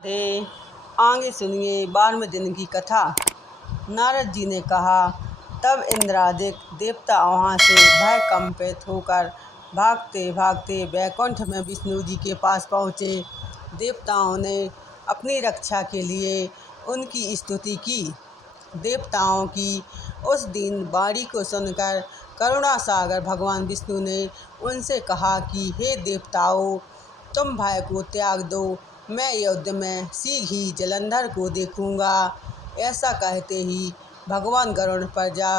दे आगे सुनिए 12वें दिन की कथा। नारद जी ने कहा, तब इंद्रादिक देवता वहाँ से भय कंपित होकर भागते भागते वैकुंठ में विष्णु जी के पास पहुँचे। देवताओं ने अपनी रक्षा के लिए उनकी स्तुति की। देवताओं की उस दीन वाणी को सुनकर करुणा सागर भगवान विष्णु ने उनसे कहा कि हे देवताओं, तुम भय को त्याग दो, मैं युद्ध में शीघ्र ही जलंधर को देखूंगा। ऐसा कहते ही भगवान गरुड़ पर जा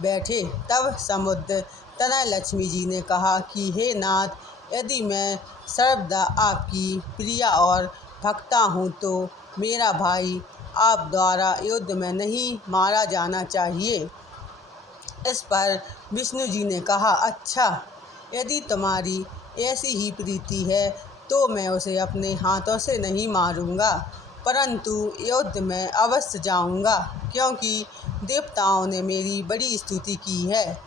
बैठे। तब समुद्र तनय लक्ष्मी जी ने कहा कि हे नाथ, यदि मैं सर्वदा आपकी प्रिया और भक्ता हूँ तो मेरा भाई आप द्वारा युद्ध में नहीं मारा जाना चाहिए। इस पर विष्णु जी ने कहा, अच्छा, यदि तुम्हारी ऐसी ही प्रीति है तो मैं उसे अपने हाथों से नहीं मारूंगा, परंतु युद्ध में अवश्य जाऊंगा, क्योंकि देवताओं ने मेरी बड़ी स्तुति की है।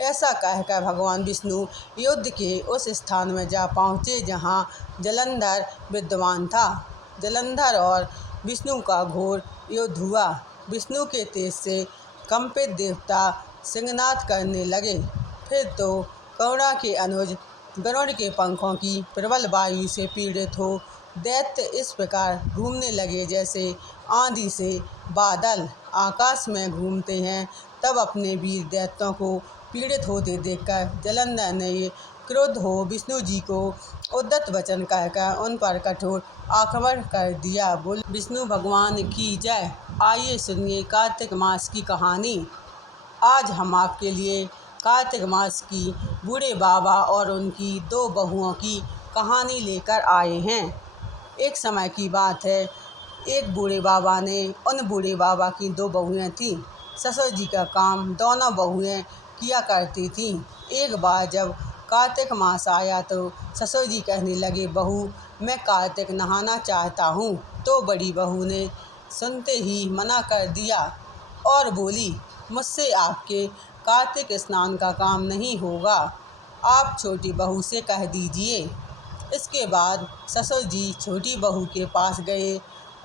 ऐसा कहकर भगवान विष्णु युद्ध के उस स्थान में जा पहुँचे जहाँ जलंधर विद्यमान था। जलंधर और विष्णु का घोर युद्ध हुआ। विष्णु के तेज से कंपित देवता सिंहनाद करने लगे। फिर तो करुणा के अनुज गरुड़ के पंखों की प्रबल वायु से पीड़ित हो दैत्य इस प्रकार घूमने लगे जैसे आंधी से बादल आकाश में घूमते हैं। तब अपने वीर दैत्यों को पीड़ित होते देखकर जलंधर ने क्रुद्ध हो विष्णु जी को उद्धत वचन कहकर उन पर कठोर आक्रमण कर दिया। बोल विष्णु भगवान की जय। आइए सुनिए कार्तिक मास की कहानी। आज हम आपके लिए कार्तिक मास की बूढ़े बाबा और उनकी दो बहुओं की कहानी लेकर आए हैं। एक समय की बात है, एक बूढ़े बाबा ने उन बूढ़े बाबा की दो बहुएं थीं। ससुर जी का काम दोनों बहुएं किया करती थीं। एक बार जब कार्तिक मास आया तो ससुर जी कहने लगे, बहू, मैं कार्तिक नहाना चाहता हूँ। तो बड़ी बहू ने सुनते ही मना कर दिया और बोली, मुझसे आपके कार्तिक स्नान का काम नहीं होगा, आप छोटी बहू से कह दीजिए। इसके बाद ससुर जी छोटी बहू के पास गए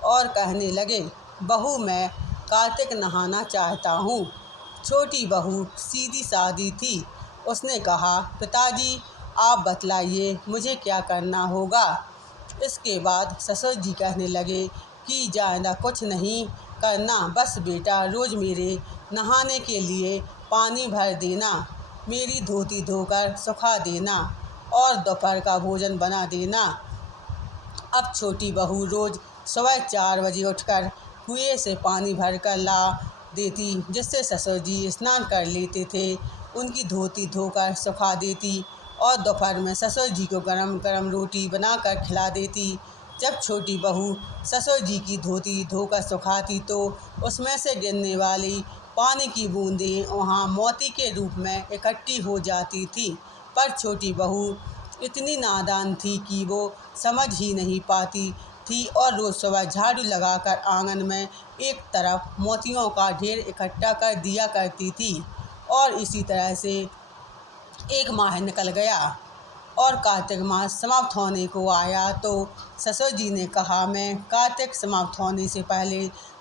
और कहने लगे, बहू, मैं कार्तिक नहाना चाहता हूँ। छोटी बहू सीधी सादी थी। उसने कहा, पिताजी, आप बतलाइए मुझे क्या करना होगा। इसके बाद ससुर जी कहने लगे कि ज़्यादा कुछ नहीं करना, बस बेटा रोज़ मेरे नहाने के लिए पानी भर देना, मेरी धोती धोकर सुखा देना और दोपहर का भोजन बना देना। अब छोटी बहू रोज़ सुबह 4 बजे उठकर कुएं से पानी भरकर ला देती, जिससे ससुर जी स्नान कर लेते थे। उनकी धोती धोकर सुखा देती और दोपहर में ससुर जी को गरम गरम रोटी बनाकर खिला देती। जब छोटी बहू ससुर जी की धोती धोकर सुखाती तो उसमें से गिरने वाली पानी की बूंदें वहाँ मोती के रूप में इकट्ठी हो जाती थी। पर छोटी बहू इतनी नादान थी कि वो समझ ही नहीं पाती थी और रोज़ सुबह झाड़ू लगाकर आंगन में एक तरफ मोतियों का ढेर इकट्ठा कर दिया करती थी। और इसी तरह से एक माह निकल गया और कार्तिक मास समाप्त होने को आया तो ससुर जी ने कहा, मैं कार्तिक समाप्त होने से पहले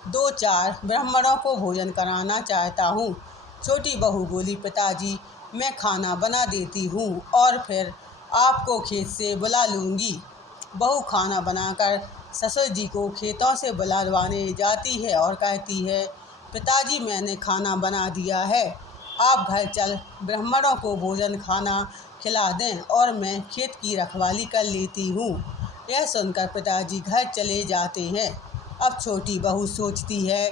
2-4 ब्राह्मणों को भोजन कराना चाहता हूँ। छोटी बहू बोली, पिताजी, मैं खाना बना देती हूँ और फिर आपको खेत से बुला लूँगी। बहू खाना बनाकर ससुर जी को खेतों से बुलवाने जाती है और कहती है, पिताजी, मैंने खाना बना दिया है, आप घर चल ब्राह्मणों को भोजन खाना खिला दें और मैं खेत की रखवाली कर लेती हूँ। यह सुनकर पिताजी घर चले जाते हैं। अब छोटी बहू सोचती है,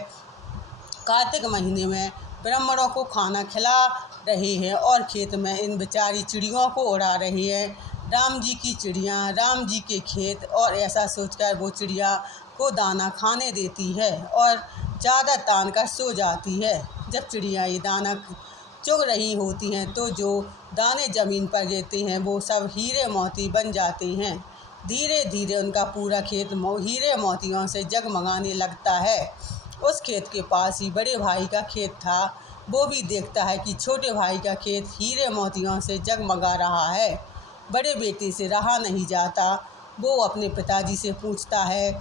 कार्तिक महीने में ब्राह्मणों को खाना खिला रहे हैं और खेत में इन बेचारी चिड़ियों को उड़ा रही है, राम जी की चिड़ियाँ, राम जी के खेत। और ऐसा सोचकर वो चिड़िया को दाना खाने देती है और ज़्यादा तान कर सो जाती है। जब चिड़िया ये दाना चुग रही होती हैं तो जो दाने ज़मीन पर गिरते हैं वो सब हीरे मोती बन जाते हैं। धीरे धीरे उनका पूरा खेत हीरे मोतियों से जगमगाने लगता है। उस खेत के पास ही बड़े भाई का खेत था। वो भी देखता है कि छोटे भाई का खेत हीरे मोतियों से जगमगा रहा है। बड़े बेटे से रहा नहीं जाता। वो अपने पिताजी से पूछता है,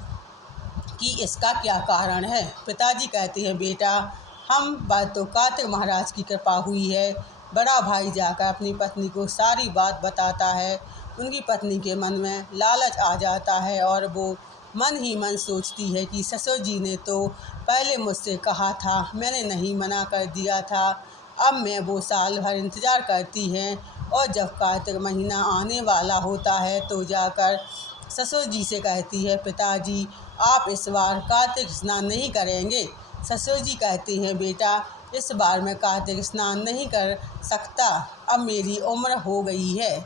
कि इसका क्या कारण है। पिताजी कहते हैं, बेटा हम बात तो कार्तिक महाराज की कृपा हुई है। बड़ा भाई जाकर अपनी पत्नी को सारी बात बताता है। उनकी पत्नी के मन में लालच आ जाता है और वो मन ही मन सोचती है कि ससुर जी ने तो पहले मुझसे कहा था, मैंने नहीं मना कर दिया था। अब मैं वो साल भर इंतज़ार करती हैं और जब कार्तिक महीना आने वाला होता है तो जाकर ससुर जी से कहती है, पिताजी आप इस बार कार्तिक स्नान नहीं करेंगे। ससुर जी कहते हैं, बेटा इस बार मैं कार्तिक स्नान नहीं कर सकता, अब मेरी उम्र हो गई है।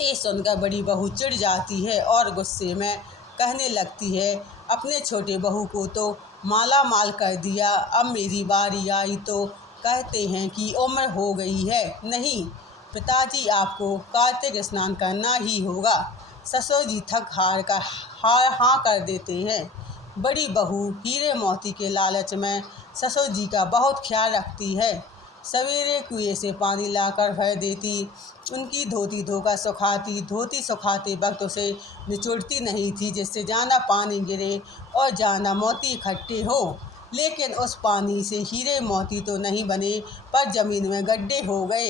ये सुनकर बड़ी बहू चिढ़ जाती है और गुस्से में कहने लगती है, अपने छोटे बहू को तो माला माल कर दिया, अब मेरी बारी आई तो कहते हैं कि उम्र हो गई है। नहीं पिताजी, आपको कार्तिक स्नान करना ही होगा। ससुर जी थक हार कर हाँ कर देते हैं। बड़ी बहू हीरे मोती के लालच में ससुर जी का बहुत ख्याल रखती है। सवेरे कुएं से पानी लाकर भर देती, उनकी धोती धोकर सुखाती, धोती सुखाते वक्त उसे निचोड़ती नहीं थी जिससे ज़्यादा पानी गिरे और ज़्यादा मोती इकट्ठे हो। लेकिन उस पानी से हीरे मोती तो नहीं बने पर ज़मीन में गड्ढे हो गए।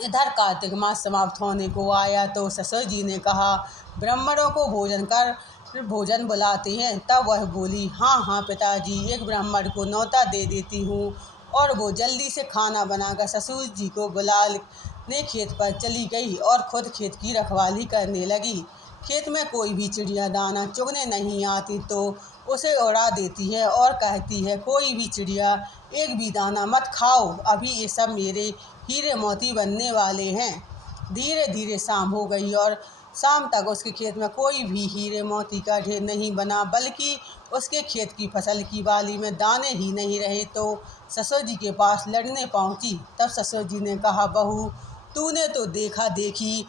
इधर कार्तिक मास समाप्त होने को आया तो ससुर जी ने कहा, ब्राह्मणों को भोजन बुलाते हैं। तब वह बोली, हाँ हाँ पिताजी, एक ब्राह्मण को न्योता दे देती हूँ। और वो जल्दी से खाना बनाकर ससुर जी को बुलाने खेत पर चली गई और खुद खेत की रखवाली करने लगी। खेत में कोई भी चिड़िया दाना चुगने नहीं आती तो उसे उड़ा देती है और कहती है, कोई भी चिड़िया एक भी दाना मत खाओ, अभी ये सब मेरे हीरे मोती बनने वाले हैं। धीरे धीरे शाम हो गई और शाम तक उसके खेत में कोई भी हीरे मोती का ढेर नहीं बना, बल्कि उसके खेत की फसल की बाली में दाने ही नहीं रहे। तो ससुर जी के पास लड़ने पहुंची। तब ससुर जी ने कहा, बहू तूने तो देखा देखी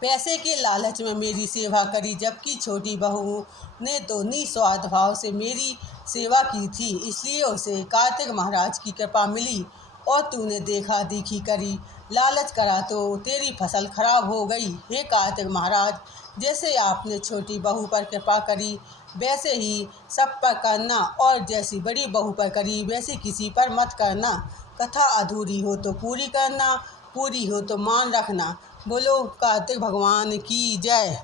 पैसे के लालच में मेरी सेवा करी, जबकि छोटी बहू ने तो निस्वार्थ भाव से मेरी सेवा की थी, इसलिए उसे कार्तिक महाराज की कृपा मिली। और तूने देखा देखी करी, लालच करा तो तेरी फसल खराब हो गई। हे कार्तिक महाराज, जैसे आपने छोटी बहू पर कृपा करी वैसे ही सब पर करना, और जैसी बड़ी बहू पर करी वैसे किसी पर मत करना। कथा अधूरी हो तो पूरी करना, पूरी हो तो मान रखना। बोलो कार्तिक भगवान की जय।